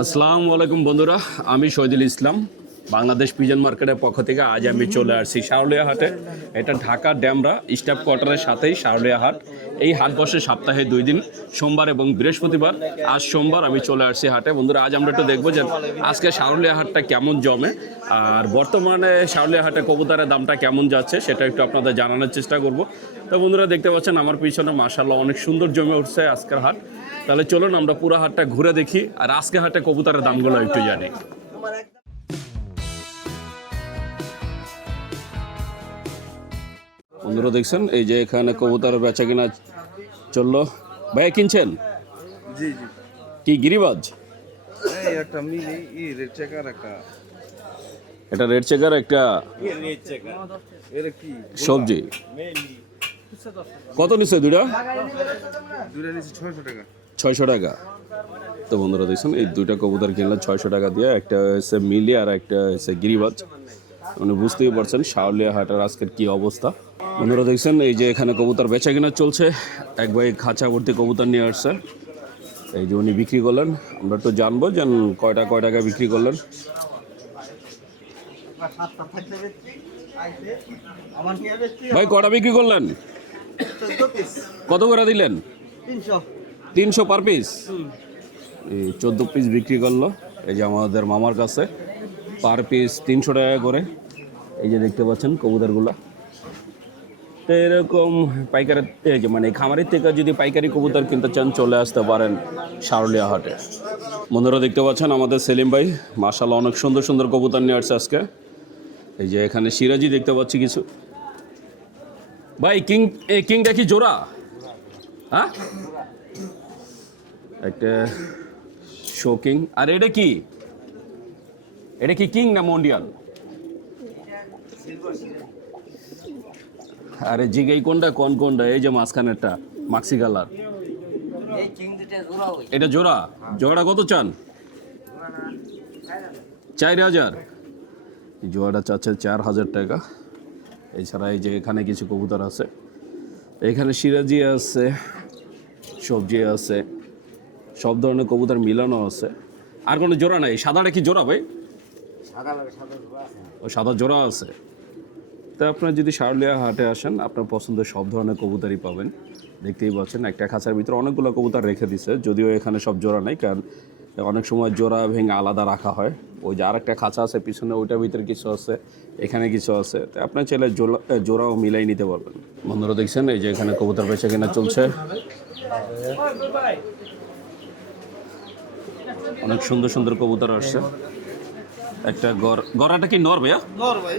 আসসালামু আলাইকুম বন্ধুরা, আমি শহীদুল ইসলাম বাংলাদেশ পিজন মার্কেটের পক্ষ থেকে আজ আমি চলে আসছি শাওলিয়া হাটে। এটা ঢাকা ড্যামরা স্টাফ কোয়ার্টারের সাথেই শাওলিয়া হাট। এই হাট বসে সপ্তাহে 2 দিন, সোমবার এবং বৃহস্পতিবার। আজ সোমবার আমি চলে আসছি হাটে। বন্ধুরা, আজ আমরা একটু দেখবো যে আজকে শাওলিয়া হাটটা কেমন জমে, আর বর্তমানে শাওলিয়া হাটে কবুতরের দামটা কেমন যাচ্ছে সেটা একটু আপনাদের জানানোর চেষ্টা করব। তো বন্ধুরা, দেখতে পাচ্ছেন আমার পিছনে মাশাআল্লাহ অনেক সুন্দর জমে উঠছে আজকের হাট। তাহলে চলুন আমরা পুরো হাটটা ঘুরে দেখি আর আজকে হাটে কবুতরের দামগুলো একটু জানি। বন্ধুরা দেখছেন, এই যে এখানে কবুতরের বেচা কিনা চললো। ভাইয়া কিনছেন? জি জি। কি গিরিবাজ? এই একটা মিনি রেড চেকার একটা। এটা রেড চেকার, একটা এর কি সবজি। কত নিচ্ছে দুইটা? দুইটা নিচে 600 টাকা। 600 টাকা। তো বন্ধুরা দেখছেন, এই দুইটা কবুতর কিনলেন 600 টাকা দিয়ে। একটা হচ্ছে মিলি আর একটা হচ্ছে গিরিবাজ। মানে বুঝতেই পারছেন শাওলিয়া হাটের আজকের কি অবস্থা। বন্ধুরা দেখছেন, এই যে এখানে কবুতর বেচা কিনা চলছে। এক ভাই খাঁচা ভর্তি কবুতর নিয়ে আসছে। এই যে উনি বিক্রি করলেন, আমরা একটু জানবো যে কয় টাকা বিক্রি করলেন। ভাই কয়টা বিক্রি করলেন? কত করে দিলেন? 300 পার পিস। এই 14 পিস বিক্রি করলো এই যে আমাদের মামার কাছে। পার পিস 300 টাকা করে। এই যে দেখতে পাচ্ছেন কবুতরগুলো। তো এরকম পাইকারের থেকে, মানে খামারের থেকে যদি পাইকারি কবুতর কিনতে চান চলে আসতে পারেন শাওলিয়া হাটে। বন্ধুরা দেখতে পাচ্ছেন আমাদের সেলিম ভাই মাশাআল্লাহ অনেক সুন্দর সুন্দর কবুতর নিয়ে আসছে আজকে। এই যে এখানে সিরাজি দেখতে পাচ্ছি কিছু। ভাই কিংটা কি জোড়া? হ্যাঁ, একটা শোকিং। আর এটা কি কিং না মন্ডিয়াল? আরে জিগাই কোনটা কোনটা? এই যে মাঝখানেরটা মাক্সি কালার, এটা জোড়া। জোড়া কত চান? 4000। জোড়াটা চাচ্ছে 4000 টাকা। এছাড়া এই যে এখানে কিছু কবুতর আছে। এখানে সিরাজি আছে, সবজি আছে, সব ধরনের কবুতর মিলানো আছে। আর কোনো জোড়া নাই? সাদাটা কি জোড়া ভাই? ও সাদা জোড়া আছে। তা আপনার যদি শাওলিয়া হাটে আসেন আপনার পছন্দের সব ধরনের কবুতরই পাবেন। দেখতেই পাচ্ছেন একটা খাঁচার ভিতরে অনেকগুলো কবুতর রেখে দিছে, যদিও এখানে সব জোড়া নাই, কারণ অনেক সময় জোড়া ভেঙে আলাদা রাখা হয়। ওই যে আরেকটা খাঁচা আছে পিছনে, ওইটার ভিতরে কিছু আছে, এখানে কিছু আছে। তো আপনার চাইলে জোড়াও মিলাই নিতে পারবেন। বন্ধুরা দেখছেন, এই যে এখানে কবুতর বেচা কেনা চলছে। অনেক সুন্দর সুন্দর কবুতর আসছে। একটা গড়াটা কি নর ভাইয়া? নর ভাই।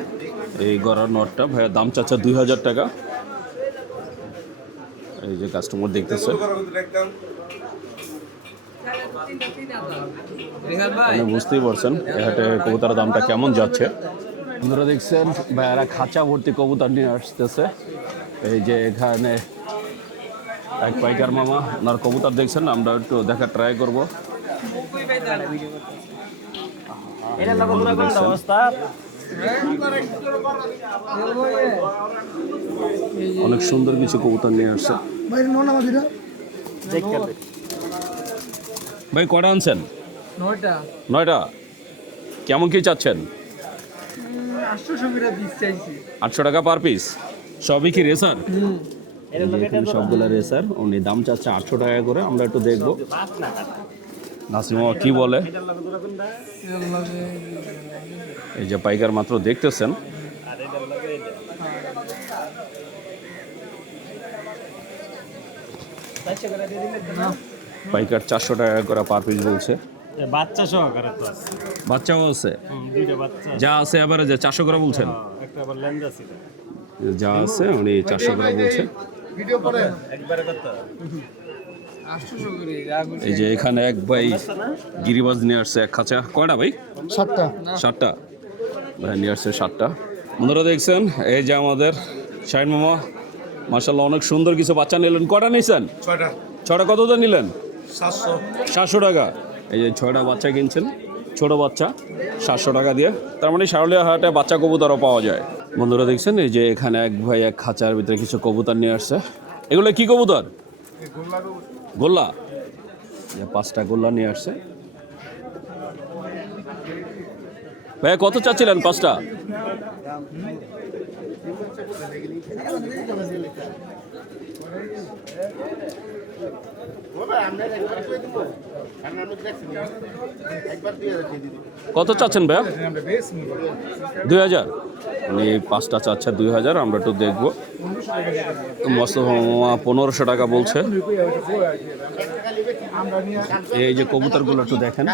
এই গড়ার নরটা ভাইয়া দাম চাচ্ছে 2000 টাকা। এই যে কাস্টমার দেখতেছে, আপনি বুঝতেই পারছেন এই হাটে কবুতরের দামটা কেমন যাচ্ছে। আপনারা দেখছেন ভাইয়ারা খাঁচা ভর্তি কবুতর নিয়ে আসতেছে। এই যে এখানে এক পাইকার মামা ওনার কবুতর দেখছেন, আমরা একটু দেখার ট্রাই করবো। অনেক সুন্দর কিছু কবুতর নিয়ে আসছে। ভাই কটা আনছেন? 9টা। কেমন কি চাচ্ছেন? 800 টাকা পার পিস। সবই কি রেসার? এখানে সবগুলা রেসার। উনি দাম চাচ্ছে 800 টাকা করে। আমরা একটু দেখবো নাসিমা কি বলে। এই যে পাইকার মাত্র দেখতেছেন। পাইকার 400 টাকা করে পার পিস বলছে। বাচ্চা সহকারে তো আছে। বাচ্চাও আছে? দুইটা বাচ্চা যা আছে আবার যে 400 করে বলছেন। একটা আবার লেন্স আছে। যা আছে উনি 400 করে বলছে। ভিডিও করে একবারে কত? এই যে এখানে এক ভাই গিরিবাজ নিয়ে আসছে এক খাঁচা। কয়টা ভাই? 7টা। ভাই নিয়ে আসছে 7টা। বন্ধুরা দেখছেন, এই যে আমাদের শাহিন মামা মাশাআল্লাহ অনেক সুন্দর কিছু বাচ্চা নিলেন। কয়টা নিয়েছেন? 6টা। কত দিয়ে নিলেন? 700 টাকা। এই যে 6টা বাচ্চা কিনছেন, ছোট বাচ্চা 700 টাকা দিয়ে। তার মানে শাওলিয়া হাটে বাচ্চা কবুতরও পাওয়া যায়। বন্ধুরা দেখছেন, এই যে এখানে এক ভাই এক খাঁচার ভিতরে কিছু কবুতর নিয়ে আসছে। এগুলো কি কবুতর? গোল্লা। 5টা গোল্লা নিয়ে আসছে। ভাইয়া কত চাচ্ছিলেন পাঁচটা? কত চাচ্ছেন ভাইয়া? 2000। মানে পাঁচটা চাচ্ছে 2000। আমরা একটু দেখবো। মোস্তফা মামা 1500 টাকা বলছে। এই যে কবুতরগুলো একটু দেখেন,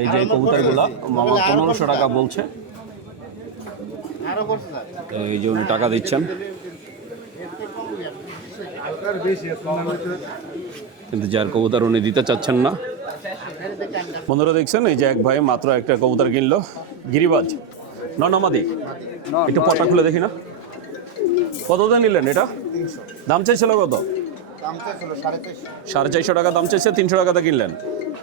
এই যে কবুতরগুলো মামা 1500 টাকা বলছে। এই যে উনি টাকা দিচ্ছেন, কিন্তু যার কবুতর উনি দিতে চাচ্ছেন না। বন্ধুরা দেখছেন, এই যে এক ভাই মাত্র একটা কবুতর কিনলো, গিরিবাজ ননামাদি। একটু পটা খুলে দেখি না, কত দিয়ে নিলেন এটা? দাম চাইছিল কত? 450 টাকা দাম চাইছে, 300 টাকাতে কিনলেন।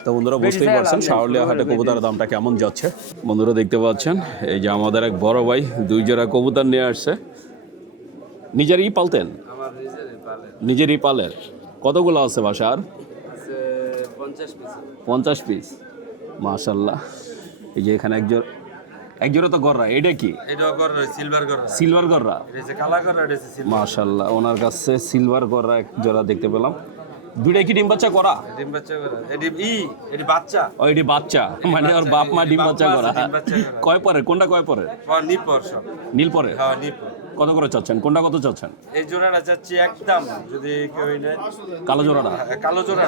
তো বন্ধুরা বুঝতেই পারছেন শাওলিয়া হাটে কবুতরের দামটা কেমন যাচ্ছে। বন্ধুরা দেখতে পাচ্ছেন, এই যে আমাদের এক বড় ভাই 2 জোড়া কবুতর নিয়ে আসছে। নিজেরই পালতেন? নিজেরই পালের। কতগুলো আছে বাসার? 50 পিস। মাশাল্লাহ। এই যে এখানে এক জোড়া তো গররা। এটা কি? সিলভার গররা। মাশাল্লাহ, ওনার কাছে সিলভার গররা এক জোড়া দেখতে পেলাম। দুইটাই কি ডিম বাচ্চা করা? এটি বাচ্চা, মানে ওর বাপ মা ডিম বাচ্চা করা। কয় পরে? কোনটা কয় পরে? নীল পরে। কত করে চাচ্ছেন? কোনটা কত চাচ্ছেন? এই জোড়াটা চাচ্ছি একদম, যদি কেউ নেয় কালো জোড়াটা। কালো জোড়া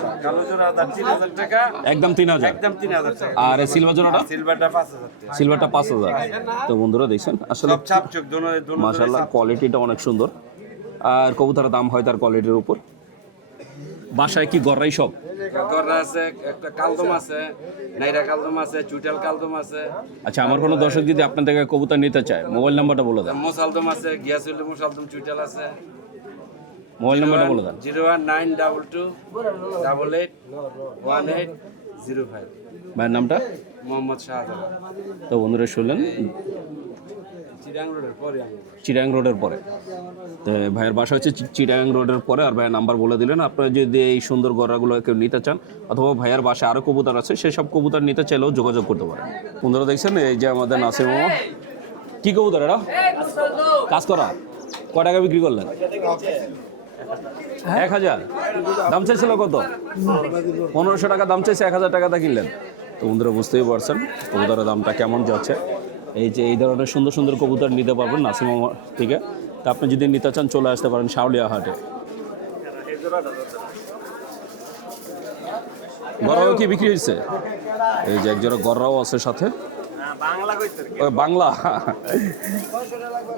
3000 টাকা একদম 3000। একদম 3000 টাকা। আর এই সিলভার জোড়াটা? সিলভারটা 5000 টাকা। সিলভারটা 5000। তো বন্ধুরা দেখছেন আসলে সব ছাপ চোখ দোনো মাশাআল্লাহ, কোয়ালিটিটা অনেক সুন্দর। আর কবুতরের দাম হয় তার কোয়ালিটির উপর। বাসায় কি গররাই সব? গররা আছে, একটা কালদম আছে, নাইরা কালদম আছে, চুইটাল কালদম আছে। আচ্ছা, আমার কোনো দর্শক যদি আপনার থেকে কবুতর নিতে চায়, মোবাইল নাম্বারটা বলে দেন। মোসালদম আছে, গিয়াসুল মোসালদম, চুইটাল আছে। মোবাইল নাম্বারটা বলে দেন। 01922 181805। ভাইয়ের নামটা? মোহাম্মদ শাহজালাল। তো বন্ধুরা শুনলেন, চিটাগাং রোডের পরে। তো ভাইয়ের বাসা হচ্ছে চিটাগাং রোডের পরে। আর ভাইয়ের নাম্বার বলে দিলেন। আপনারা যদি এই সুন্দর গররাগুলো কেউ নিতে চান, অথবা ভাইয়ের বাসায় আরও কবুতর আছে, সেসব কবুতর নিতে চাইলেও যোগাযোগ করতে পারেন। বন্ধুরা দেখছেন, এই যে আমাদের নাসির মামা। কি কবুতর এটা? কাজ করা। কয় টাকা বিক্রি করলেন? 1000। দাম চাইছিল কত? 1500 টাকা দাম চাইছে, 1000 টাকাটা কিনলেন। তো বন্ধুরা বুঝতেই পারছেন কবুতরের দামটা কেমন যাচ্ছে। এই যে এই ধরনের সুন্দর সুন্দর কবুতর নিতে পারবেন নাসিম মামা থেকে। তা আপনি যদি নিতে চান চলে আসতে পারেন শাওলিয়া হাটে। গররাও কি বিক্রি হয়েছে? এই যে একজোড়া গররাও আছে সাথে। বাংলা।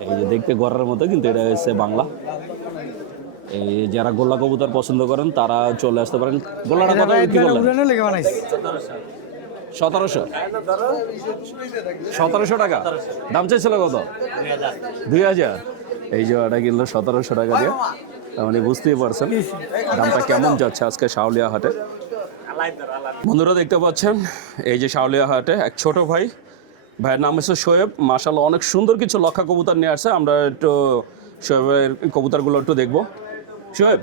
এই যে দেখতে গররার মতো, কিন্তু এটা হচ্ছে বাংলা। এই যারা গোল্লা কবুতর পছন্দ করেন তারা চলে আসতে পারেন। গোল্লাটা কত বিক্রি করলেন? 1700 টাকা দাম চাইছিল কত? 2000। এই জোড়াটা কিনলো 1700 টাকা দিয়ে। তার মানে বুঝতেই পারছেন দামটা কেমন যাচ্ছে আজকে শাওলিয়া হাটে। বন্ধুরা দেখতে পাচ্ছেন, এই যে শাওলিয়া হাটে এক ছোট ভাই, ভাইয়ের নাম হচ্ছে শোয়েব। মাশাআল্লাহ, অনেক সুন্দর কিছু লক্ষা কবুতর নিয়ে আসছে। আমরা একটু শোয়েবের কবুতরগুলো একটু দেখবো। শোয়েব,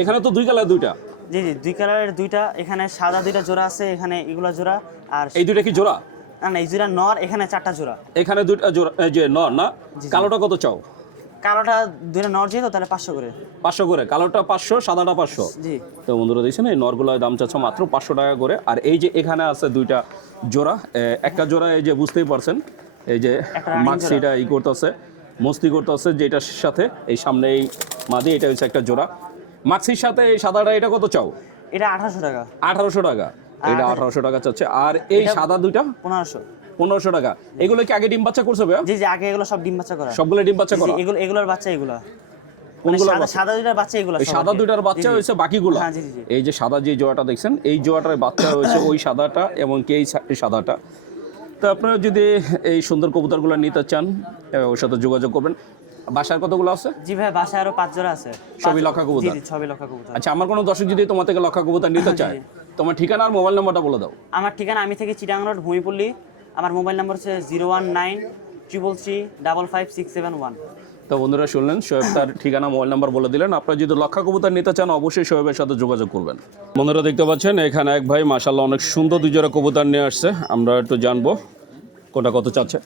এখানে তো 2 কালার 2টা। জি জি, 2 কালারের 2টা। এখানে সাদা 2টা জোড়া আছে, এখানে এগুলা জোড়া। আর এই 2টা কি জোড়া? না না, এই জোড়া নর। এখানে 4টা জোড়া। এখানে 2টা জোড়া, এই যে নর না? কালোটা কত চাও? কালোটা 2টা নর যেহেতু তাহলে 500 করে। 500 করে। কালোটা 500, সাদাটা 500। জি। তো বন্ধুরা দেখছেন, এই নরগুলোর দাম চাচ্ছে মাত্র 500 টাকা করে। আর এই যে এখানে আছে 2টা জোড়া, একটা জোড়া এই যে বুঝতেই পারছেন, এই যে মাক্সিটা ই করতেছে, মস্তি করতেছে যেটার সাথে এই সামনে এই মাঝে, এটা হচ্ছে একটা জোড়া মাক্সির সাথে। এই সাদাটা এটা কত চাও? এটা 1800 টাকা। 1800 টাকা। এটা 1800 টাকা চাচ্ছে। আর এই সাদা 2টা 1500 টাকা। এগুলো কি আগে ডিম বাচ্চা করছে ভাইয়া? জি জি, আগে এগুলো সব ডিম বাচ্চা করা। সবগুলো ডিম বাচ্চা করা? এগুলোর বাচ্চা এগুলা। কোনগুলো? সাদা 2টার বাচ্চা এগুলা। এই সাদা 2টার বাচ্চা হয়েছে বাকিগুলো। হ্যাঁ জি জি। এই যে সাদা যে জোড়াটা দেখছেন, এই জোড়াটার বাচ্চা হয়েছে ওই সাদাটা এবং কি এই সাদাটা। তো আপনারা যদি এই সুন্দর কবুতরগুলো নিতে চান, ওর সাথে যোগাযোগ করবেন। বাসার কতগুলো আছে? জি ভাই, বাসায় আরো 5 জোড়া আছে। সবই লক্ষা কবুতর? জি জি, সবই লক্ষা কবুতর। আচ্ছা, আমার কোনো দর্শক যদি তোমার থেকে লক্ষা কবুতর নিতে চায়, তোমার ঠিকানা আর মোবাইল নাম্বারটা বলে দাও। আমার ঠিকানা, আমি থেকে চিটাগাং রোড, ভূমিপল্লী। আমার মোবাইল নাম্বার হচ্ছে 01933355671। তো বন্ধুরা শুনলেন, শোয়েব তার ঠিকানা মোবাইল নাম্বার বলে দিলেন। আপনারা যদি লক্ষা কবুতর নিতে চান অবশ্যই শোয়েবের সাথে যোগাযোগ করবেন। বন্ধুরা দেখতে পাচ্ছেন এখানে এক ভাই মাশাআল্লাহ অনেক সুন্দর 2 জোড়া কবুতর নিয়ে আসছে। আমরা একটু জানবো কোনটা কত চাচ্ছে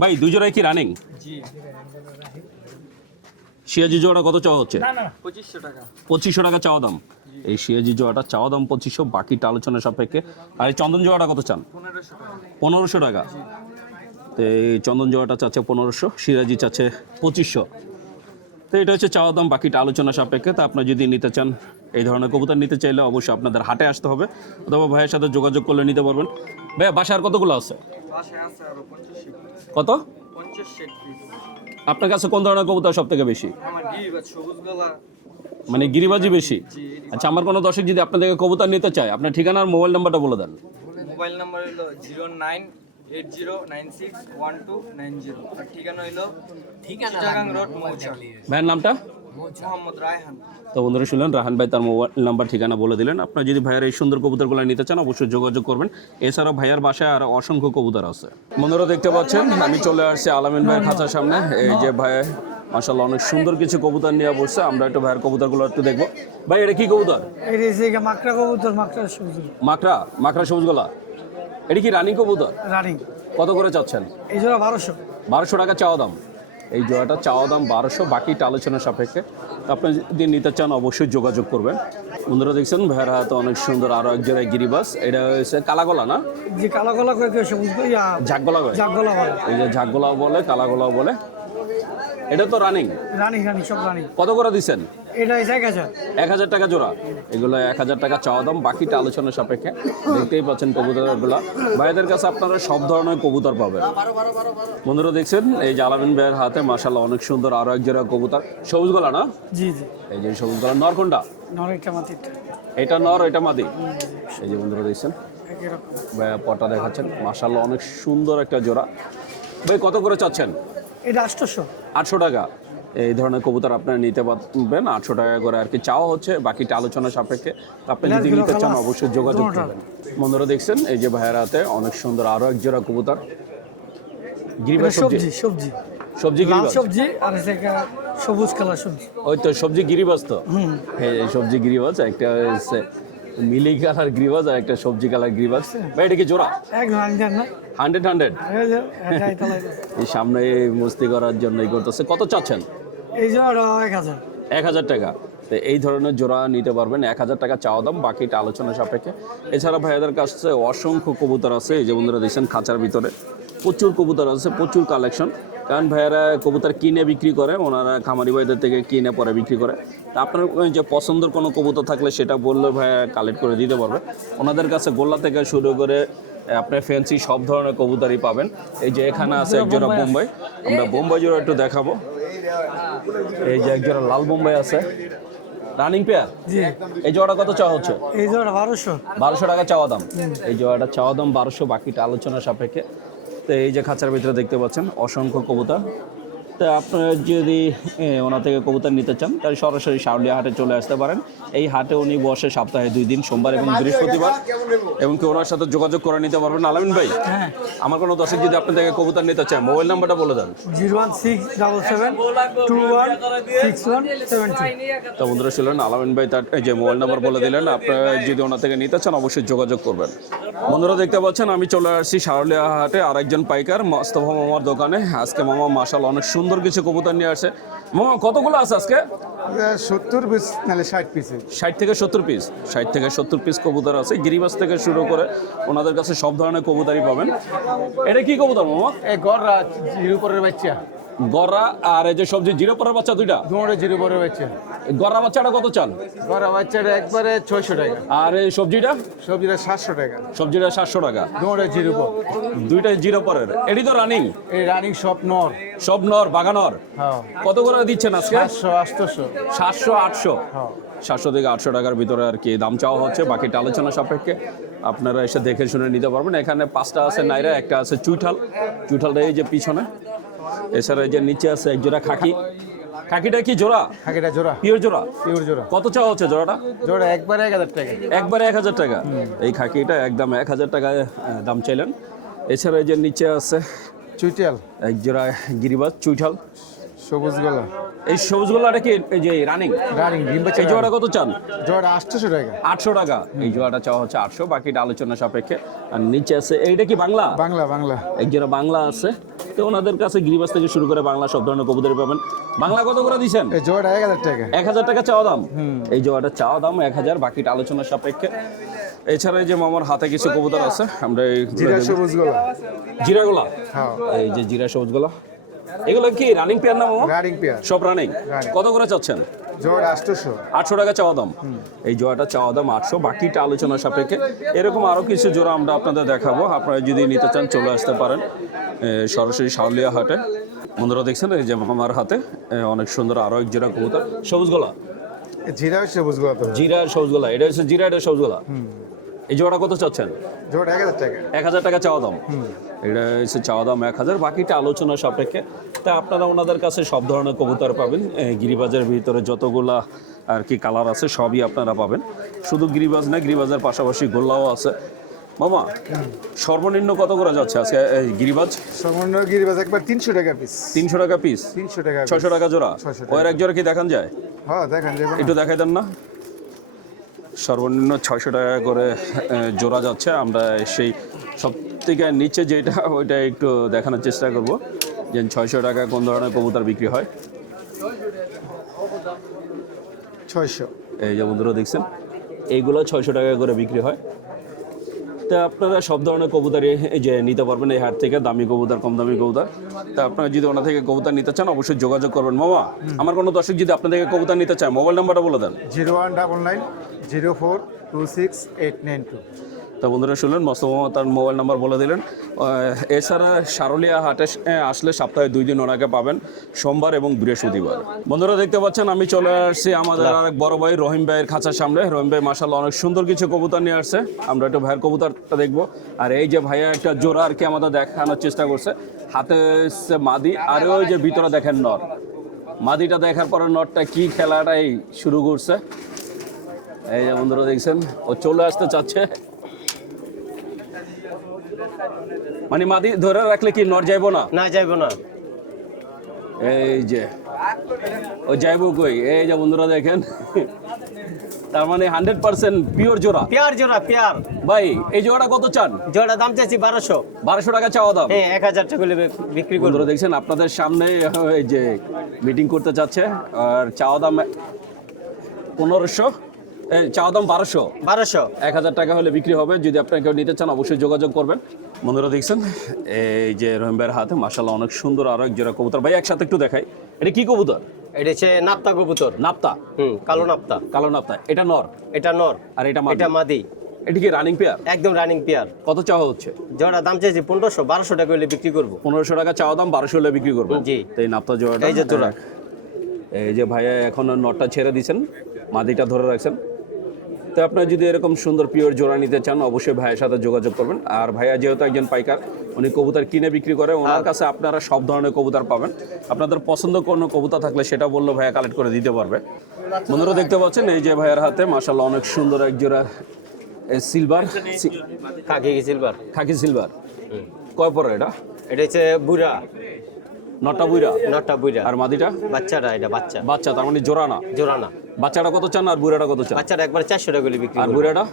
ভাই? দুই জোড়াই কি রানিং? সিয়াজি জোড়া কত চাওয়া হচ্ছে? 2500 টাকা চাওয়া দাম। এই সিয়াজি জোড়াটা চাওয়া দাম 2500, বাকিটা আলোচনা সাপেক্ষে। আর এই চন্দন জোড়াটা কত চান? 1500 টাকা। তো এই চন্দন জোড়াটা চাচ্ছে 1500, সিরাজি চাচ্ছে 2500। তো এটা হচ্ছে চাওয়া দাম, বাকিটা আলোচনা সাপেক্ষে। তা আপনার যদি নিতে চান, এই ধরনের কবুতর নিতে চাইলে অবশ্যই আপনাদের হাটে আসতে হবে, অথবা ভাইয়ের সাথে যোগাযোগ করলে নিতে পারবেন। ভাইয়া বাসায় আর কতগুলো আছে? কত? আপনার কাছে কোন ধরনের কবুতর সব থেকে বেশি? মানে গিরিবাজি বেশি? আচ্ছা, আমার কোনো দর্শক যদি আপনার থেকে কবুতর নিতে চায়, আপনার ঠিকানা আর মোবাইল নাম্বারটা বলে দেন। মোবাইল নাম্বার হলো 0980961290 আর ঠিকানা হলো চিটাগাং রোড মৌচা। ভাইয়ের নামটা? মোহাম্মদ রায়হান। তো বন্ধুরা শুনলেন, রাহান ভাই তার মোবাইল নাম্বার ঠিকানা বলে দিলেন। আপনারা যদি ভাইয়ার এই সুন্দর কবুতরগুলো নিতে চান অবশ্যই যোগাযোগ করবেন। এছাড়াও ভাইয়ার বাসায় আর অসংখ্য কবুতর আছে। বন্ধুরা দেখতে পাচ্ছেন আমি চলে আসছি আলামিন ভাইয়ের খাঁচার সামনে। এই যে ভাই মাশাআল্লাহ অনেক সুন্দর কিছু কবুতর নিয়ে বসছে, আমরা একটু ভাইয়ের কবুতরগুলো একটু দেখবো। ভাই এটা কি কবুতর? মাকড়া কবুতর, মাকড়া সবুজ, মাকড়া সবুজ গলা। এটা কি রানিং কবুতর? রানিং। কত করে চাচ্ছেন? এই জোড়া 1200। 1200 টাকা চাওয়া দাম। এই জোড়াটা চাওয়া দাম 1200, বাকিটা আলোচনা সাপেক্ষে। আপনি যদি নিতে চান অবশ্যই যোগাযোগ করবেন। বন্ধুরা দেখছেন ভাইয়ের হাতে অনেক সুন্দর আরো এক জোড়া গিরিবাস। এটা হচ্ছে কালাগলা না? যে কালাগলা করে কেউ সবুজ ঝাকগলা করে। জাগগলা বলে। এই যে ঝাকগলাও বলে, কালাগলাও বলে। এটা তো রানিং। রানিং সব রানিং। কত করে দিচ্ছেন? এটা 1000। 1000 টাকা জোড়া। এগুলো 1000 টাকা চাওয়া দাম, বাকিটা আলোচনার সাপেক্ষে। দেখতেই পাচ্ছেন কবুতরগুলো। ভাইদের কাছে আপনারা সব ধরনের কবুতর পাবেন। বন্ধুরা দেখছেন এই যে আলামিন ভাইয়ের হাতে মাশাআল্লাহ অনেক সুন্দর আরো এক জোড়া কবুতর। সবুজ গলা না? জি। এই যে সবুজ গলা। নর কোনটা? নর এটা মাটি। এটা নর, এটা মাদি। এই যে বন্ধুরা দেখছেন একই রকম। ভাইয়া পটা দেখাচ্ছেন, মাশাআল্লাহ অনেক সুন্দর একটা জোড়া। ভাই কত করে চাচ্ছেন? এটা 800। 800 টাকা। এই ধরনের কবুতর আপনারা নিতে পারবেন 800 টাকা করে আর কি চাওয়া হচ্ছে, বাকিটা আলোচনা সাপেক্ষে। আপনি যদি নিতে চান অবশ্যই যোগাযোগ করবেন। বন্ধুরা দেখছেন এই যে ভাইয়ের হাতে অনেক সুন্দর আরো এক জোড়া কবুতর। গিরিবাস সবজি লাল গিরিবাস। সবজি আর এটা সবুজ কালার সবজি। ওই তো সবজি গিরিবাস তো। এই সবজি গিরিবাস, একটা হচ্ছে মিলি কালার গিরিবাস আর একটা সবজি কালার গিরিবাস। ভাই এটা কি জোড়া? একদম না 100 এই যে এটাই তাহলে এই সামনে মস্তি করার জন্যই করতেছে। কত চাচ্ছেন? এই জোড়া 1000। 1000 টাকা। তো এই ধরনের জোড়া নিতে পারবেন 1000 টাকা চাওয়া দাম, বাকিটা আলোচনা সাপেক্ষে। এছাড়া ভাইয়াদের কাছে অসংখ্য কবুতর আছে। এই যে বন্ধুরা দেখছেন খাঁচার ভিতরে প্রচুর কবুতর আছে, প্রচুর কালেকশন। কারণ ভাইয়ারা কবুতর কিনে বিক্রি করে, ওনারা খামারি ভাইদের থেকে কিনে পরে বিক্রি করে। তা আপনার যে পছন্দের কোনো কবুতর থাকলে সেটা বললে ভাইয়া কালেক্ট করে দিতে পারবে। ওনাদের কাছে গোল্লা থেকে শুরু করে আপনার ফ্যান্সি সব ধরনের কবুতরই পাবেন। এই যে এখানে আছে এক জোড়া বোম্বাই, আমরা বোম্বাই জোড়া একটু দেখাবো। এই যে এক জোড়া লাল বোম্বাই আছে, রানিং পেয়ার। জি। এই জোড়া কত চাওয়া হচ্ছে? এই জোড়া 1200। 1200 টাকা চাওয়া দাম। এই জোড়াটা চাওয়া দাম 1200, বাকিটা আলোচনা সাপেক্ষে। তো এই যে খাঁচার ভিতরে দেখতে পাচ্ছেন অসংখ্য কবুতর। তো আপনারা যদি ওনার থেকে কবুতর নিতে চান তাহলে সরাসরি শাওলিয়া হাটে চলে আসতে পারেন। এই হাটে উনি বসে সপ্তাহে 2 দিন, সোমবার এবং বৃহস্পতিবার, এবং কি ওনার সাথে যোগাযোগ করে নিতে পারবেন। আলামিন ভাই, আমার কোনো দর্শক যদি আপনার থেকে কবুতর নিতে চায় মোবাইল নাম্বারটা বলে দেন। 01677216172। তো বন্ধুরা ছিলেন আলামিন ভাই তার এই যে মোবাইল নাম্বার বলে দিলেন। আপনারা যদি ওনার থেকে নিতে চান অবশ্যই যোগাযোগ করবেন। বন্ধুরা দেখতে পাচ্ছেন আমি চলে আসছি শাওলিয়া হাটে আরেকজন পাইকার মোস্তফা মামার দোকানে। আজকে মামা মাশাআল্লাহ অনেক সুন্দর কিছু কবুতর নিয়ে আসে। মামা কতগুলো আছে আজকে? 70 পিস নালে 60 পিস। 60 থেকে 70 পিস। 60 থেকে 70 পিস কবুতর আছে। গিরিবাস থেকে শুরু করে ওনাদের কাছে সব ধরনের কবুতরই পাবেন। এটা কি কবুতর মামা? এই গররা জিরো পরের বাচ্চা। গররা আর এই যে সবজি জিরো পরের বাচ্চা দুইটা। দুটোরে জিরো পরের বাচ্চা। গররা বাচ্চাটা কত চান? গররা বাচ্চাটা একবারে 600 টাকা। আর এই সবজিটা? সবজিটা 700 টাকা। সবজিটা 700 টাকা। দুটোরে জিরো পর। দুইটাই জিরো পরের। এটি তো রানিং। এই রানিং সব নর। সব নর, বাগানর। হ্যাঁ। কত করে দিচ্ছেন আজকে? 700 800। 700 800। হ্যাঁ। 700 থেকে 800 টাকার ভিতরে আর কি দাম চাওয়া হচ্ছে, বাকিটা আলোচনা সাপেক্ষে। আপনারা এসে দেখে শুনে নিতে পারবেন। এখানে 5টা আছে নাইরা, একটা আছে চুইঠালটা এই যে পিছনে। এছাড়া এই যে নিচে আছে এক জোড়া খাকি। খাকিটা কি জোড়া? খাকিটা জোড়া। পিওর জোড়া? পিওর জোড়া। কত চাওয়া হচ্ছে জোড়াটা? জোড়া একবারে 1000 টাকা। একবারে 1000 টাকা। এই খাকিটা একদম 1000 টাকা দাম চাইলেন। এছাড়া এই যে নিচে আছে চুইটাল। এক জোড়া গিরিবাজ চুইঠাল। সবুজ গলা। এই সবুজগুলাটা কি এই যে রানিং? রানিং ডিম বাচ্চা এই জোড়াটা কত চান? জোড়া 800 টাকা। 800 টাকা। এই জোড়াটা চাওয়া হচ্ছে 800, বাকিটা আলোচনা সাপেক্ষে। আর নিচে আছে এইটা কি বাংলা? বাংলা বাংলা এক জোড়া বাংলা আছে। তো ওনাদের কাছে গিরিবাজ থেকে শুরু করে বাংলা সব ধরনের কবুতর পাবেন। বাংলা কত করে দিচ্ছেন? এই জোড়া 1000 টাকা। 1000 টাকা চাওয়া দাম। এই জোড়াটা চাওয়া দাম 1000, বাকিটা আলোচনা সাপেক্ষে। এছাড়া এই যে মামার হাতে কিছু কবুতর আছে, আমরা এই জিরা সবুজ গোলা। জিরাগুলা, হ্যাঁ এই যে জিরা সবুজগুলা, এগুলো কি রানিং পেয়ার না মামা? Running pair. সব রানিং। Running। কত করে চাচ্ছেন? জোড়া 800। 800 টাকা চাওয়া দাম। এই জোড়াটা চাওয়া দাম 800, বাকিটা আলোচনা সাপেক্ষে। এরকম আরো কিছু জোড়া আমরা আপনাদের দেখাবো, আপনারা যদি নিতে চান চলে আসতে পারেন সরাসরি শাওলিয়া হাটে। বন্ধুরা দেখছেন এই যে আমার হাতে অনেক সুন্দর আরো এক জোড়া কবুতর সবুজগুলা, জিরা সবুজ গোলা তো। জিরা সবুজগুলা, এটা হচ্ছে জিরা, এটা সবুজগুলা। এই জোড়া কত চাচ্ছেন? জোড়া 1000 টাকা। 1000 টাকা চাওয়া দাম। এটা হচ্ছে চাওয়া দাম 1000, বাকিটা আলোচনা সাপেক্ষে। তা আপনারা ওনাদের কাছে সব ধরনের কবুতর পাবেন। গিরিবাজের ভিতরে যতগুলা আর কি কালার আছে সবই আপনারা পাবেন। শুধু গিরিবাজ না, গিরিবাজের পাশাপাশি গোল্লাও আছে। মামা সর্বনিম্ন কত করে যাচ্ছে আজকে এই গিরিবাজ? সামান্য গিরিবাজ একবার 300 টাকা পিস। 300 টাকা পিস, 300 টাকা। 600 টাকা জোড়া। 600 টাকা। ওর এক জোড়া কি দেখান যায়? হ্যাঁ দেখান যাবে। একটু দেখাই দেন না। সর্বনিম্ন 600 টাকা করে জোড়া যাচ্ছে। আমরা সেই সব থেকে নিচে যেটা ওইটা একটু দেখানোর চেষ্টা করব যে 600 টাকা কোন ধরনের কবুতর বিক্রি হয়। 600। এই যে বন্ধুরা দেখছেন এইগুলো 600 টাকা করে বিক্রি হয়। তা আপনারা সব ধরনের কবুতরই এই যে নিতে পারবেন এই হাট থেকে, দামি কবুতর, কম দামি কবুতর। তা আপনারা যদি ওনা থেকে কবুতর নিতে চান অবশ্যই যোগাযোগ করবেন। মামা আমার কোনো দর্শক যদি আপনার থেকে কবুতর নিতে চায় মোবাইল নাম্বারটা বলে দেন। 0199 0426 তা বন্ধুরা শুনলেন, মস্ত মামা তার মোবাইল নাম্বার বলে দিলেন। এছাড়া শারুলিয়া হাটে আসলে সপ্তাহে 2 দিন ওনাকে পাবেন, সোমবার এবং বৃহস্পতিবার। বন্ধুরা দেখতে পাচ্ছেন আমি চলে আসছি আমাদের আরেক বড় ভাই রহিম ভাইয়ের খাঁচার সামনে। রহিম ভাই মাশাআল্লাহ অনেক সুন্দর কিছু কবুতর নিয়ে আসছে। আমরা একটু ভাইয়ের কবুতরটা দেখবো। আর এই যে ভাইয়া একটা জোড়া আর কি আমাদের দেখানোর চেষ্টা করছে। হাতে হচ্ছে মাদি, আর ওই যে ভিতরে দেখেন নর। মাদিটা দেখার পরে নরটা কি খেলাটাই শুরু করছে। এই যে বন্ধুরা দেখছেন ও চলে আসতে চাচ্ছে। মানে মাদি ধরে রাখলে কি নর যাইবো না? না যাইবো না। এই যে ও যাইবো কই? এই যে বন্ধুরা দেখেন, তার মানে 100% পিওর জোড়া। পেয়ার জোড়া পেয়ার। ভাই এই জোড়া কত চান? জোড়া দাম চাইছি 1200। 1200 টাকা চাওয়া দাম। হ্যাঁ 1000 টাকা করে বিক্রি করবো। বন্ধুরা দেখছেন আপনাদের সামনে এই যে মিটিং করতে চাচ্ছে, আর চাওয়া দাম 1500, চাওয়া দাম 1200। 1200। 1000 টাকা হলে বিক্রি হবে। যদি আপনারা কেউ নিতে চান অবশ্যই যোগাযোগ করবেন। বন্ধুরা দেখছেন এই যে রহিম ভাইয়ের হাতে মাশাআল্লাহ অনেক সুন্দর আরো এক জোড়া কবুতর। ভাই একসাথে একটু দেখাই, এটা কি কবুতর? এটা হচ্ছে নাপ্তা কবুতর। নাপ্তা। কালো নাপ্তা। কালো নাপ্তা। এটা নর এটা নর আর এটা মাদি। এটা মাদি। এটা কি রানিং পেয়ার? একদম রানিং পেয়ার। কত চাওয়া হচ্ছে? জোড়া দাম চাইছি 1500। 1200 টাকা হলে বিক্রি করবো। 1500 টাকা চাওয়া দাম, 1200 হলে বিক্রি করবেন। জি। তো এই নাপ্তা জোড়াটা, এই যে জোড়া। এই যে ভাইয়া এখন নটটা ছেড়ে দিয়েছেন, মাদিটা ধরে রাখছেন। তো আপনারা যদি এরকম সুন্দর পিওর জোড়া নিতে চান অবশ্যই ভাইয়ের সাথে যোগাযোগ করবেন। আর ভাইয়া যেহেতু একজন পাইকার, উনি কবুতর কিনে বিক্রি করে, ওনার কাছে আপনারা সব ধরনের কবুতর পাবেন। আপনাদের পছন্দ কোনো কবুতর থাকলে সেটা বললে ভাইয়া কালেক্ট করে দিতে পারবে। বন্ধুরা দেখতে পাচ্ছেন এই যে ভাইয়ের হাতে মাশাআল্লাহ অনেক সুন্দর এক জোড়া সিলভার, খাকি সিলভার। খাকি সিলভার। কয় পরে এটা? এটা হচ্ছে বুড়া। নটা বুইরা, নটা বুড়া। আর মাদিটা বাচ্চাটা, এটা বাচ্চা। বাচ্চা, তার মানে জোড়া না। জোড়া না। বাচ্চাটা কত চান আর বুড়াটা কত চান? বাচ্চাটা একবার 400 টাকা করে বিক্রি আর করবো। বুড়াটা?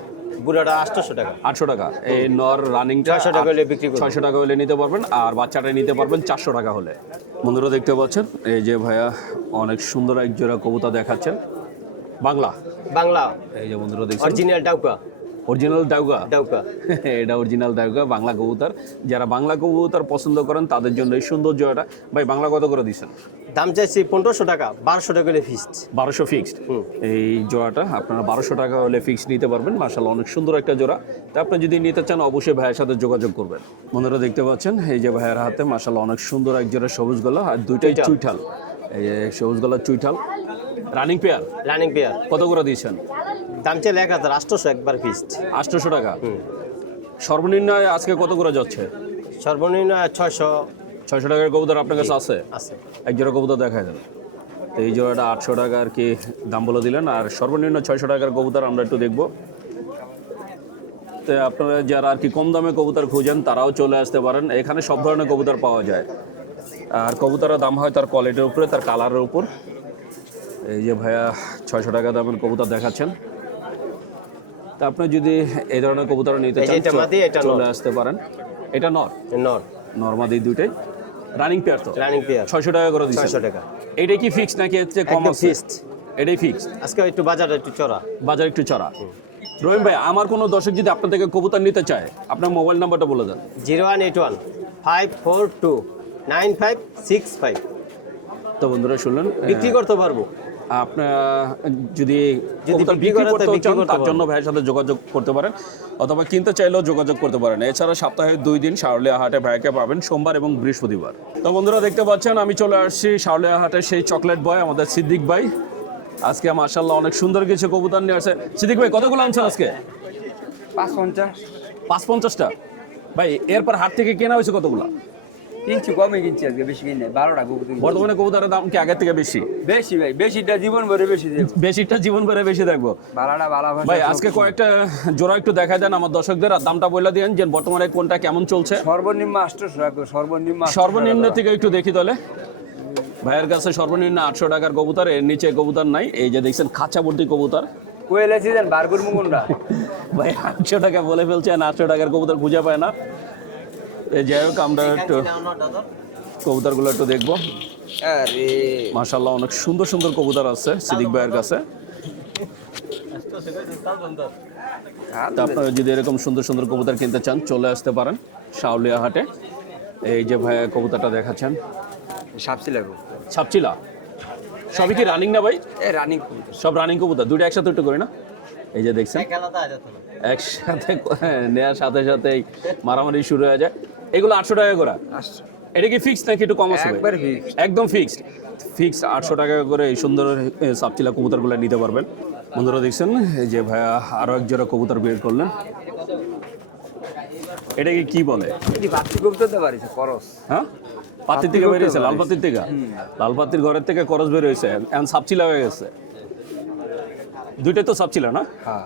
বুড়াটা 800 টাকা। 800 টাকা। এই নর রানিংটা 600 টাকা হলে বিক্রি করবো। 600 টাকা হলে নিতে পারবেন, আর বাচ্চাটা নিতে পারবেন 400 টাকা হলে। বন্ধুরা দেখতে পাচ্ছেন এই যে ভাইয়া অনেক সুন্দর এক জোড়া কবুতর দেখাচ্ছেন বাংলা। বাংলা। এই যে বন্ধুরা দেখছেন অরিজিনাল ডাউকা। অরিজিনাল ডাউগা। ডাউকা। এটা অরিজিনাল ডাউগা, বাংলা কবুতর। যারা বাংলা কবুতর পছন্দ করেন তাদের জন্য এই সৌন্দর্য জোড়াটা। ভাই বাংলা কত করে দিচ্ছেন? দাম চাইছি 1500 টাকা। 1200 টাকা হলে ফিক্সড। 1200 ফিক্সড। এই জোড়াটা আপনারা 1200 টাকা হলে ফিক্সড নিতে পারবেন। মাশাআল্লাহ অনেক সুন্দর একটা জোড়া। তা আপনি যদি নিতে চান অবশ্যই ভাইয়ের সাথে যোগাযোগ করবেন। বন্ধুরা দেখতে পাচ্ছেন এই যে ভাইয়ের হাতে মাশাআল্লাহ অনেক সুন্দর এক জোড়া সবুজ গলা, আর দুইটাই চুইঠাল। এই যে সবুজ গলার চুইঠাল রানিং পেয়ার। Running pair. কত করে দিয়েছেন? দাম চাইলে 1800 একবার ফিক্সড। 800 টাকা। সর্বনিম্ন আজকে কত করে যাচ্ছে? সর্বনিম্ন 600। 600 টাকার কবুতর আপনার কাছে আছে? আছে। এক জোড়া কবুতর দেখায় দেন। তো এই জোড়াটা 800 টাকা আর কি দাম বলে দিলেন, আর সর্বনিম্ন 600 টাকার কবুতর আমরা একটু দেখবো। তো আপনারা যারা আর কি কম দামে কবুতর খুঁজেন তারাও চলে আসতে পারেন। এখানে সব ধরনের কবুতর পাওয়া যায়, আর কবুতরের দাম হয় তার কোয়ালিটির উপরে, তার কালারের উপর। এই যে ভাইয়া 600 টাকা দামের কবুতর দেখাচ্ছেন। তা আপনি যদি এই ধরনের কবুতর নিতে চান এটা মাদি, এটা চলে নর। আসতে পারেন। এটা নর, নর নর্মাদি দুইটাই রানিং পেয়ার তো রানিং পেয়ার 600 টাকা করে দিচ্ছেন। 600 টাকা। এটা কি ফিক্স নাকি এর চেয়ে কম একদম আছে? fixed। এটাই ফিক্স। আজকে একটু বাজারটা একটু চড়া। বাজার একটু চড়া। রহিম ভাই, আমার কোনো দর্শক যদি আপনার থেকে কবুতর নিতে চায়, আপনার মোবাইল নাম্বারটা বলে দেন। 0181 542 9565 তো বন্ধুরা শুনলেন, বিক্রি করতে পারবো। আপনার যদি যদি কবুতর বিক্রি বিক্রি করা করতে যায়, বিক্রি চান করতে তার জন্য পারবো। ভাইয়ের সাথে যোগাযোগ করতে পারেন, অথবা কিনতে চাইলেও যোগাযোগ করতে পারেন। এছাড়া সপ্তাহে 2 দিন শাওলিয়া হাটে ভাইকে পাবেন, সোমবার এবং বৃহস্পতিবার। তো বন্ধুরা দেখতে পাচ্ছেন আমি চলে আসছি শাওলিয়া হাটে, সেই চকলেট বয় আমাদের সিদ্দিক ভাই। আজকে মাশাআল্লাহ অনেক সুন্দর কিছু কবুতর নিয়ে আসে। সিদ্দিক ভাই কতগুলো আনছেন আজকে? 550টা। ভাই এরপর হাট থেকে কেনা হয়েছে কতগুলো? কিনছি কমে কিনছি আজকে, বেশি কিনে 12টা কবুতর কিনছি। বর্তমানে কবুতরের দাম কি আগের থেকে বেশি? বেশি ভাই, বেশিটা জীবন ভরে বেশি দেব। বেশিটা জীবন ভরে বেশি দেখবো। বালাটা বালা ভাষা ভাই আজকে কয়েকটা জোড়া একটু দেখা দেন আমার দর্শকদের, আর দামটা বলে দিন যে বর্তমানে কোনটা কেমন চলছে। সর্বনিম্ন 800 টাকা, সর্বনিম্ন 800 সর্বনিম্ন টাকা। থেকে একটু দেখি তাহলে। ভাইয়ের কাছে সর্বনিম্ন 800 টাকার কবুতর, এর নিচে কবুতর নাই। এই যে দেখছেন খাঁচা ভর্তি কবুতর। কোয়েল সিজন বারগুর মুকুন্ডা ভাই 800 টাকা বলে ফেলছেন, 800 টাকার কবুতর খুঁজে পায় না। এই যাই হোক, আমরা একটু কবুতরগুলো একটু দেখবো। আরে মাশাআল্লাহ অনেক সুন্দর সুন্দর কবুতর আছে সিদ্দিক ভাইয়ের কাছে। তা আপনারা যদি এরকম সুন্দর সুন্দর কবুতর কিনতে চান চলে আসতে পারেন শাওলিয়া হাটে। এই যে ভাই কবুতরটা দেখাচ্ছেন, সাপসি লাগো ছাপচিলা। সবই কি রানিং না ভাই? এ রানিং কবুতর। সব রানিং কবুতর, দুটো একসাথে একটু করি না। এই যে দেখছেন একসাথে নেওয়ার সাথে সাথেই মারামারি শুরু হয়ে যায়। এগুলো 800 টাকা করে। এটা কি ফিক্সড নাকি একটু কম আছে ভাই? একবার fixed। একদম ফিক্সড। ফিক্সড 800 টাকা করে এই সুন্দর সাপচিলা কবুতরগুলো নিতে পারবেন। বন্ধুরা দেখছেন এই যে ভাইয়া আরো এক জোড়া কবুতর বের করলেন। এটা কি বলে? এটি বাচ্চা কবুতর তো পারিস করস। হ্যাঁ, পাতির থেকে বের হয়েছে, লাল পাতির থেকে। লাল পাতির ঘরের থেকে করস বের হয়েছে, এখন সাপচিলা হয়ে গেছে। দুইটাই তো সাপচিলা না? হ্যাঁ,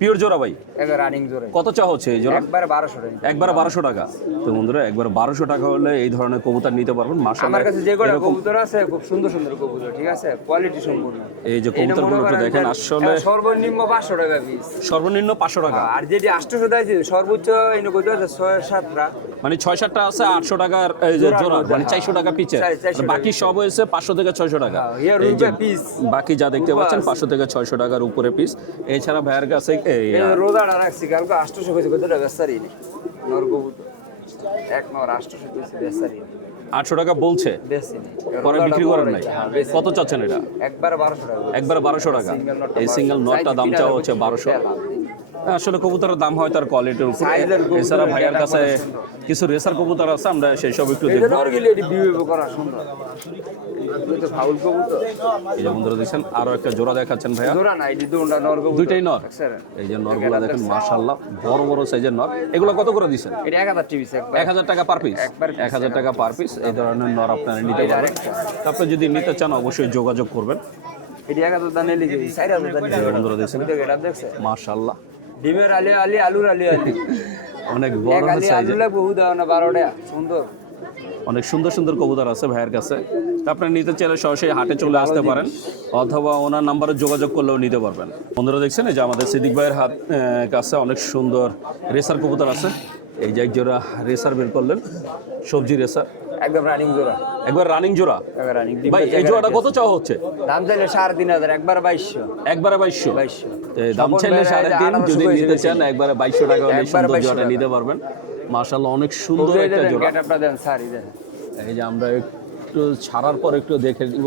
পিওর জোড়া ভাই। একবার রানিং জোরে। কত চা হচ্ছে এই জোড়া? একবার 1200 টাকা। একবার 1200 টাকা। তো বন্ধুরা একবার 1200 টাকা হলে এই ধরনের কবুতর নিতে পারবেন। মাশাআল্লাহ আমার কাছে যে কটা কবুতর আছে খুব সুন্দর সুন্দর কবুতর, ঠিক আছে, কোয়ালিটি সম্পূর্ণ। এই যে কবুতরগুলো একটু দেখেন, আসলে সর্বনিম্ন 500 টাকা পিস, সর্বনিম্ন 500 টাকা। আর যেটি 800 টাকা আছে সর্বোচ্চ এনে কত আছে 6-7টা, মানে 6-7টা আছে 800 টাকার এই যে জোড়া, মানে 400 টাকা পিচে। 400 টাকা বাকি সব হয়েছে 500 থেকে 600 টাকা। হিয়ার এই যে রুপে পিস বাকি যা দেখতে পাচ্ছেন 500 থেকে 600 টাকার উপরে পিস। এছাড়া ভাইয়ের কাছে এই রোদাটা রাখছি কালকে 800 কইছে, কত টাকা বেচারি নর কবুতর এক নর 800 কইছে বেচারি 800 টাকা বলছে, বেশি পরে বিক্রি করেন নাই। কত চাচ্ছেন এটা? একবার 1200 টাকা। একবার 1200 টাকা। এই সিঙ্গেল নটটা দাম চাওয়া হচ্ছে 1200। আসলে কবুতরের দাম হয় তার কোয়ালিটির উপর। এছাড়া ভাইয়ের কাছে কিছু রেসার কবুতর আছে, আমরা সেই সব একটু এই দেখব। নর গিলে এটি বিউব করা সুন্দর, এই তো ফাউল কবুতর। এই যে বন্ধুরা দেখছেন আরো একটা জোড়া দেখাচ্ছেন ভাইয়া। জোড়া না, এটি দুটো নর কবুতর, দুইটাই নর। স্যার এই যে নরগুলো দেখেন মাশাআল্লাহ বড় বড় সাইজের নর। এগুলো কত করে দিচ্ছেন? এটি 1000 টিভি একবার 1000 টাকা পার পিস। একবার piece, 1000 টাকা পার পিস এই ধরনের নর আপনারা নিতে পারবেন। আপনি যদি নিতে চান অবশ্যই যোগাযোগ করবেন। এটি 1000 দানে লিখে 4000 দানে। বন্ধুরা দেখছেন এটা দেখছে মাশাআল্লাহ ডিমের আলি আলি আলুর আলি আলি অনেক বড় এক আলি সাইজের, আলু লাগবে উদা না 12টা সুন্দর। অনেক সুন্দর সুন্দর কবুতর আছে ভাইয়ের কাছে। তা আপনি নিতে চাইলে সরাসরি হাটে চলে আসতে পারেন, অথবা ওনার নাম্বারে যোগাযোগ করলেও নিতে পারবেন। বন্ধুরা দেখছেন এই যে আমাদের সিদ্দিক ভাইয়ের কাছে অনেক সুন্দর রেসার কবুতর আছে। এই যে এক জোড়া রেসার বের করলেন, সবজি রেসার, একদম রানিং জোড়া, একবার রানিং জোড়া। একবার রানিং। ভাই এই জোড়াটা কত চাওয়া হচ্ছে? দাম চাইলে 3500, একবার 2200। একবারে 2200। 2200 দাম চাইলে 3.5, যদি নিতে চান একবারে 2200 টাকা হলে একবারে সুন্দর 2200 জোড়াটা টাকা। নিতে পারবেন। মাশাআল্লাহ অনেক সুন্দর একটা জোড়া। গেটআপটা দেন সারি দেন। এই যে আমরা একটু ছাড়ার পর একটু দেখে দিব।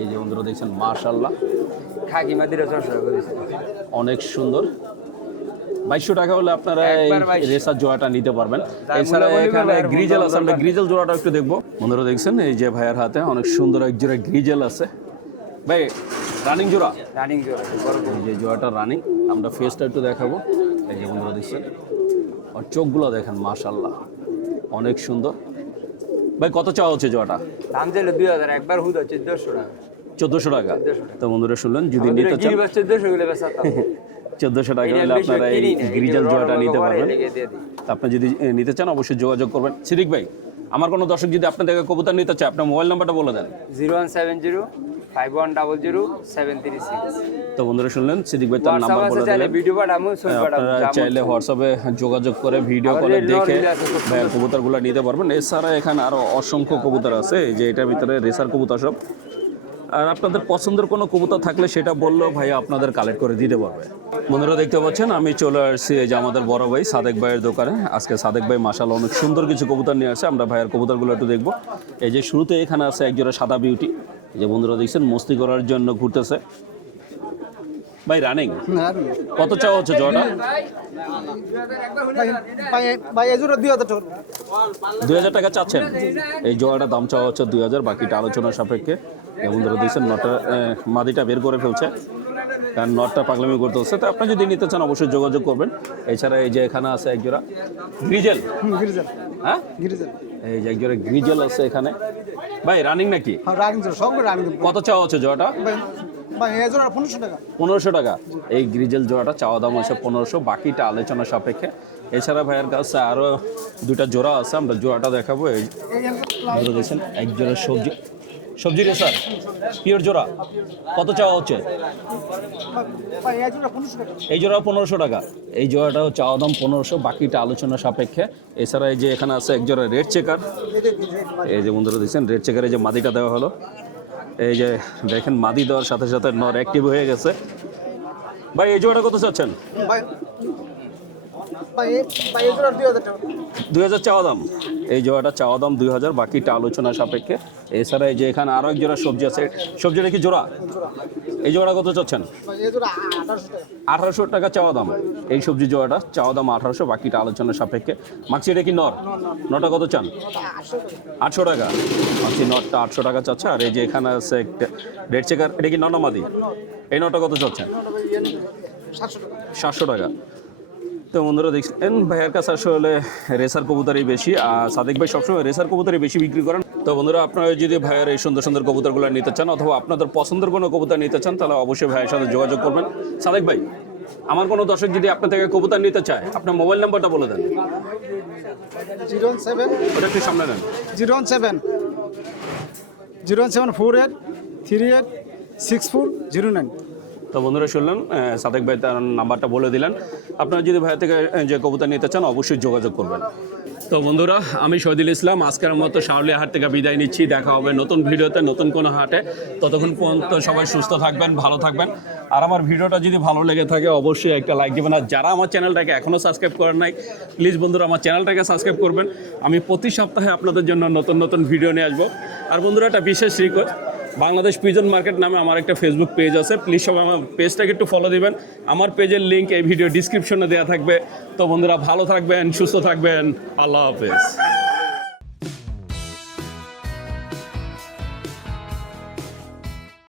এই যে বন্ধুরা দেখছেন মাশাআল্লাহ খাকি মাদিরা 400 টাকা দিয়েছে, অনেক সুন্দর। 2200 টাকা হলে আপনারা এই একবার 2200 রেসার জোড়াটা নিতে পারবেন। এছাড়া এখানে গ্রিজেল আছে, আমরা গ্রিজেল জোড়াটা একটু দেখবো। বন্ধুরা দেখছেন এই যে ভাইয়ের হাতে অনেক সুন্দর এক জোড়া গ্রিজেল আছে। ভাই রানিং জোড়া, রানিং জোড়া বড় এই যে জোড়াটা রানিং, আমরা ফেসটা একটু দেখাবো। এই যে বন্ধুরা দেখছেন, আর চোখগুলো দেখেন মাশাআল্লাহ অনেক সুন্দর। ভাই কত চাওয়া হচ্ছে জোড়াটা? দাম চাইলে 2000, একবার হুদ 1400 টাকা। 1400 টাকা। তো বন্ধুরা শুনলেন, যদি নিতে চান 1400 গুলো বেচাতাম। 1400 টাকা হলে আপনারা এই গ্রিজেল জোড়াটা নিতে পারবেন। আপনি যদি নিতে চান অবশ্যই যোগাযোগ করবেন। সিদ্দিক ভাই আমার কোনো দর্শক যদি আপনার থেকে কবুতর নিতে চায় আপনার মোবাইল নাম্বারটা বলে দেন। 0170-5100-736। তো বন্ধুরা শুনলেন সিদ্দিক ভাই তার নাম্বার বলে দিলেন। ভিডিও পাঠামু, ছবি পাঠামু। আপনারা চাইলে হোয়াটসঅ্যাপে যোগাযোগ করে ভিডিও কলে দেখে ভাইয়ের কবুতরগুলো নিতে পারবেন। এছাড়া এখানে আরও অসংখ্য কবুতর আছে, এই যে এটার ভিতরে রেসার কবুতর সব। আর আপনাদের পছন্দের কোনো কবুতর থাকলে সেটা বললেও ভাই আপনাদের কালেক্ট করে দিতে পারবে। বন্ধুরা দেখতে পাচ্ছেন আমি চলে আসছি এই যে আমাদের বড় ভাই সাদেক ভাইয়ের দোকানে। আজকে সাদেক ভাই মাশাআল্লাহ অনেক সুন্দর কিছু কবুতর নিয়ে আসছে, আমরা ভাইয়ের কবুতরগুলো একটু দেখবো। এই যে শুরুতে এখানে আছে একজোড়া সাদা বিউটি, এই যে বন্ধুরা দেখছেন মস্তি করার জন্য ঘুরতেছে। ভাই রানিং কত চাওয়া হচ্ছে জোড়াটা? ভাই এই জোড়া 2000 টাকা। 2000 টাকা চাচ্ছেন? এই জোড়াটার দাম চাওয়া হচ্ছে 2000, বাকিটা আলোচনার সাপেক্ষে। বন্ধুরা দেখছেন নটটা মাদিটা বের করে ফেলছে, কারণ নটটা পাগলামি করতে হচ্ছে। তো আপনি যদি নিতে চান অবশ্যই যোগাযোগ করবেন। এছাড়া এই যে এখানে আছে একজোড়া গ্রিজেল, গিরিজাল হ্যাঁ গিরিজাল। এই যে একজোড়া গ্রিজেল আছে এখানে। ভাই রানিং নাকি? হ্যাঁ রানিং জোড়া, সব রানিং। কত চাওয়া হচ্ছে জোড়াটা? ভাই এই জোড়া 1500 টাকা। 1500 টাকা। এই গ্রিজেল জোড়াটা চাওয়া দাম হচ্ছে 1500, বাকিটা আলোচনা সাপেক্ষে। এছাড়া ভাইয়ের কাছে আরও দুটা জোড়া আছে, আমরা জোড়াটা দেখাবো। এই দেখছেন এক জোড়া সবজি রেসার পিওর জোড়া, কত চাওয়া হচ্ছে? ভাই এই জোড়া 1500 টাকা। এই জোড়া 1500 টাকা। এই জোড়াটাও চাওয়া দাম 1500, বাকিটা আলোচনা সাপেক্ষে। এছাড়া এই যে এখানে আছে এক জোড়া রেড চেকার, এই যে বন্ধুরা দেখছেন রেড চেকারে যে মাদিটা দেওয়া হলো। এই যে দেখেন মাদি দেওয়ার সাথে সাথে নর অ্যাক্টিভ হয়ে গেছে। ভাই এই জোড়াটা কত চাচ্ছেন? ভাই ভাই এই জোড়া 2000 টাকা। 2000 চাওয়া দাম। এই জোড়াটা চাওয়া দাম 2000, বাকিটা আলোচনা সাপেক্ষে। এছাড়া এই যে এখানে আরও এক জোড়া সবজি আছে, সবজিটা কি জোড়া? এই জোড়া কত চাচ্ছেন? ভাই এই জোড়া 1800 টাকা। 1800 টাকা চাওয়া দাম। এই সবজি জোড়াটা চাওয়া দাম 1800, বাকিটা আলোচনা সাপেক্ষে। মাক্সি এটা কি নর? নটা কত চান? 800 টাকা। মাক্সি নটটা 800 টাকা চাচ্ছে। আর এই যে এখানে আছে একটা রেড চেকার, এটা কি ননামাদি? এই নটা কত চাচ্ছেন? 700 টাকা। তো বন্ধুরা দেখছেন ভাইয়ের কাছে আসলে রেসার কবুতরই বেশি, আর সাদেক ভাই সবসময় রেসার কবুতরই বেশি বিক্রি করেন। তো বন্ধুরা আপনারা যদি ভাইয়ের এই সুন্দর সুন্দর কবুতরগুলো নিতে চান অথবা আপনাদের পছন্দের কোনো কবুতর নিতে চান তাহলে অবশ্যই ভাইয়ের সাথে যোগাযোগ করবেন। সাদেক ভাই, আমার কোনো দর্শক যদি আপনার থেকে কবুতর নিতে চায় আপনার মোবাইল নাম্বারটা বলে দেন। 07 ওটা একটু সামনে নেন। 07438386409। তো বন্ধুরা শুনলেন সাদেক ভাই তার নাম্বারটা বলে দিলেন। আপনারা যদি ভাই থেকে যে কবুতর নিতে চান অবশ্যই যোগাযোগ করবেন। তো বন্ধুরা আমি শহীদুল ইসলাম আজকের মতো শাওলিয়া হাট থেকে বিদায় নিচ্ছি। দেখা হবে নতুন ভিডিওতে নতুন কোনো হাটে। ততক্ষণ পর্যন্ত সবাই সুস্থ থাকবেন, ভালো থাকবেন। আর আমার ভিডিওটা যদি ভালো লেগে থাকে অবশ্যই একটা লাইক দেবেন। আর যারা আমার চ্যানেলটাকে এখনও সাবস্ক্রাইব করেন নাই প্লিজ বন্ধুরা আমার চ্যানেলটাকে সাবস্ক্রাইব করবেন। আমি প্রতি সপ্তাহে আপনাদের জন্য নতুন নতুন ভিডিও নিয়ে আসবো। আর বন্ধুরা একটা বিশেষ রিকোয়েস্ট, বাংলাদেশ পিজন মার্কেট নামে আমার একটা ফেসবুক পেজ আছে, প্লিজ সবাই আমার পেজটাকে একটু ফলো দিবেন। আমার পেজের লিঙ্ক এই ভিডিও ডিসক্রিপশনে দেওয়া থাকবে। তো বন্ধুরা ভালো থাকবেন, সুস্থ থাকবেন, আল্লাহ হাফেজ।